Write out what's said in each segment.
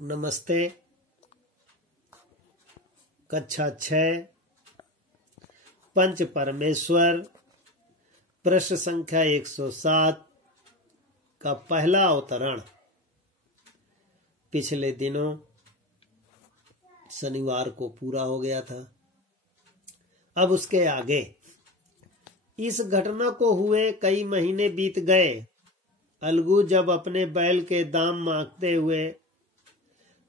नमस्ते। कक्षा 6 पंच परमेश्वर प्रश्न संख्या 107 का पहला अवतरण पिछले दिनों शनिवार को पूरा हो गया था। अब उसके आगे इस घटना को हुए कई महीने बीत गए। अलगू जब अपने बैल के दाम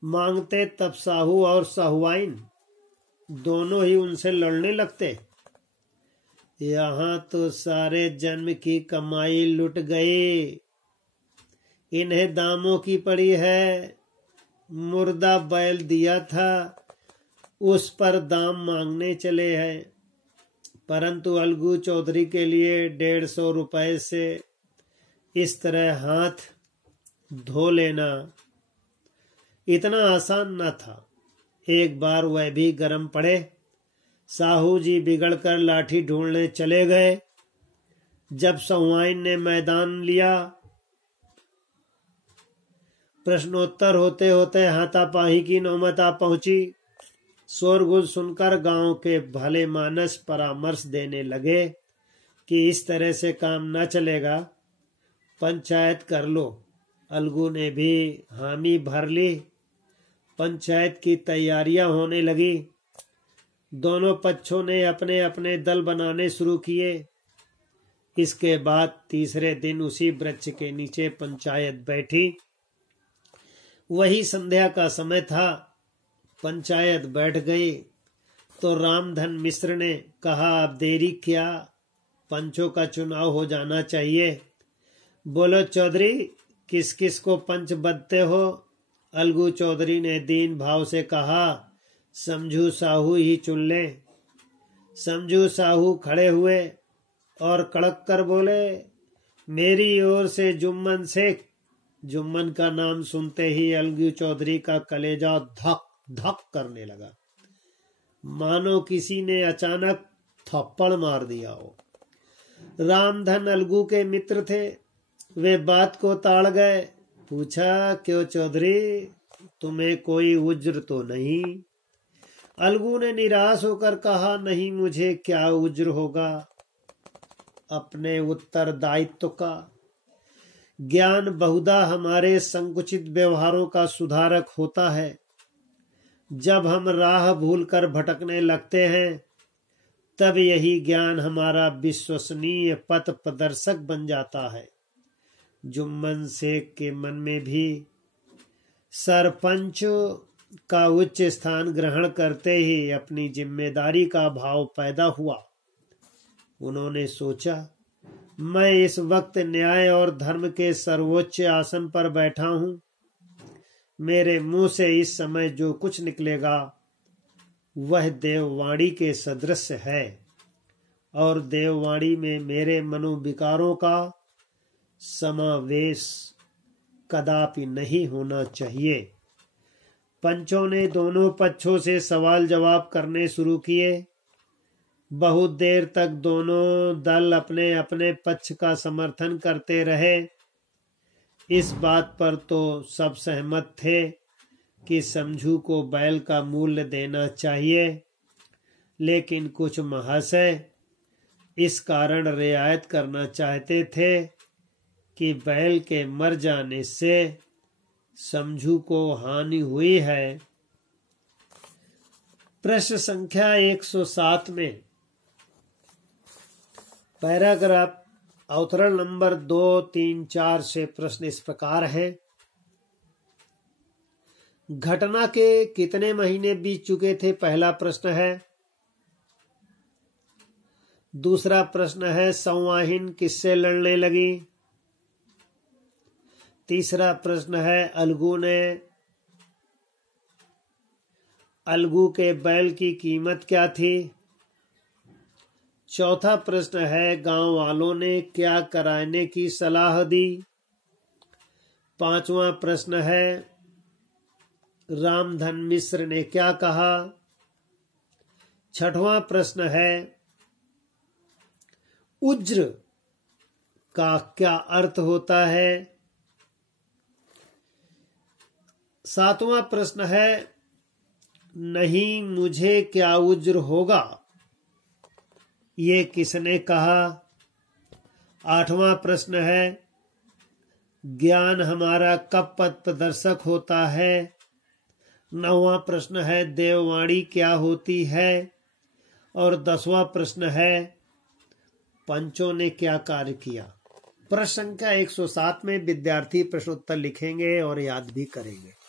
मांगते तब साहू और साहुआइन दोनों ही उनसे लड़ने लगते। यहाँ तो सारे जन्म की कमाई लुट गई, इन्हें दामों की पड़ी है। मुर्दा बैल दिया था उस पर दाम मांगने चले हैं, परंतु अलगू चौधरी के लिए 150 रुपए से इस तरह हाथ धो लेना इतना आसान न था। एक बार वह भी गर्म पड़े। साहू जी बिगड़कर लाठी ढूंढने चले गए। जब सहुआइन ने मैदान लिया, प्रश्नोत्तर होते होते हाथापाई की नौबत आ पहुंची। शोरगुल सुनकर गांव के भले मानस परामर्श देने लगे कि इस तरह से काम न चलेगा, पंचायत कर लो। अलगू ने भी हामी भर ली। पंचायत की तैयारियां होने लगी। दोनों पक्षों ने अपने अपने दल बनाने शुरू किए। इसके बाद तीसरे दिन उसी वृक्ष के नीचे पंचायत बैठी। वही संध्या का समय था। पंचायत बैठ गई तो रामधन मिश्र ने कहा, अब देरी क्या, पंचों का चुनाव हो जाना चाहिए। बोलो चौधरी, किस किस को पंच बदते हो? अलगू चौधरी ने दीन भाव से कहा, समझू साहू ही चुन ले। समझू साहू खड़े हुए और कड़क कर बोले, मेरी ओर से जुम्मन शेख। जुम्मन का नाम सुनते ही अलगू चौधरी का कलेजा धक धक करने लगा, मानो किसी ने अचानक थप्पड़ मार दिया हो। रामधन अलगू के मित्र थे। वे बात को ताड़ गए। पूछा, क्यों चौधरी, तुम्हें कोई उज्र तो नहीं? अलगू ने निराश होकर कहा, नहीं, मुझे क्या उज्र होगा अपने उत्तरदायित्व का। ज्ञान बहुधा हमारे संकुचित व्यवहारों का सुधारक होता है। जब हम राह भूलकर भटकने लगते हैं, तब यही ज्ञान हमारा विश्वसनीय पथ प्रदर्शक बन जाता है। जुम्मन शेख के मन में भी सरपंच का उच्च स्थान ग्रहण करते ही अपनी जिम्मेदारी का भाव पैदा हुआ। उन्होंने सोचा, मैं इस वक्त न्याय और धर्म के सर्वोच्च आसन पर बैठा हूं। मेरे मुंह से इस समय जो कुछ निकलेगा वह देववाणी के सदृश है, और देववाणी में मेरे मनोविकारों का समावेश कदापि नहीं होना चाहिए। पंचों ने दोनों पक्षों से सवाल जवाब करने शुरू किए। बहुत देर तक दोनों दल अपने अपने पक्ष का समर्थन करते रहे। इस बात पर तो सब सहमत थे कि समझू को बैल का मूल्य देना चाहिए, लेकिन कुछ महाशय इस कारण रियायत करना चाहते थे कि बैल के मर जाने से समझू को हानि हुई है। प्रश्न संख्या 107 में पैराग्राफ अवतरण नंबर 2, 3, 4 से प्रश्न इस प्रकार है। घटना के कितने महीने बीत चुके थे? पहला प्रश्न है। दूसरा प्रश्न है, सहुआइन किससे लड़ने लगी? तीसरा प्रश्न है, अलगू के बैल की कीमत क्या थी? चौथा प्रश्न है, गांव वालों ने क्या कराने की सलाह दी? पांचवा प्रश्न है, रामधन मिश्र ने क्या कहा? छठवां प्रश्न है, उज्र का क्या अर्थ होता है? 7वां प्रश्न है, नहीं मुझे क्या उज्र होगा, ये किसने कहा। 8वां प्रश्न है, ज्ञान हमारा कब पथ प्रदर्शक होता है। 9वां प्रश्न है, देववाणी क्या होती है। और 10वां प्रश्न है, पंचों ने क्या कार्य किया। प्रश्न संख्या 107 में विद्यार्थी प्रश्नोत्तर लिखेंगे और याद भी करेंगे।